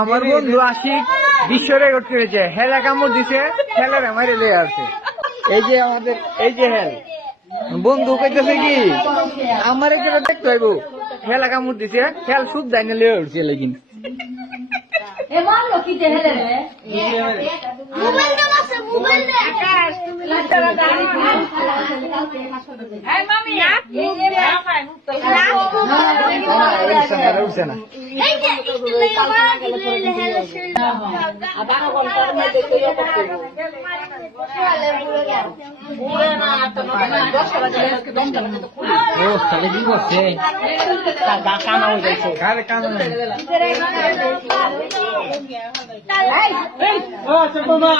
আমার বন্ধু আশিক বিশ্ব রেকর্ড করেছে হেলা কামড় দিছে হেলার আমারে আছে এই যে আমাদের এই যে হেল বন্ধু কইতেছে কি আমার একটা দেখতে হইব হেলা কামড় দিছে হেল সুপ দাইনে লয়ে উঠছে লেকিন এ মারলো কি যে রে মোবাইল দাও আছে মোবাইল দে আকাশ তুমি লাটারা দাঁড়ি এই মামি এই যে বাবা মুক্ত উঠছে না উঠছে না এই যে একটু লই মারা দিলে হেলে শুন আবার ঘন্টার মধ্যে কইয়া করতে পুরো না তো দশ বাজে আজকে দশটা বাজে তো খুলে ও তাহলে কি করছে তার গা কানা হয়ে যাচ্ছে কারে কান ও চপমা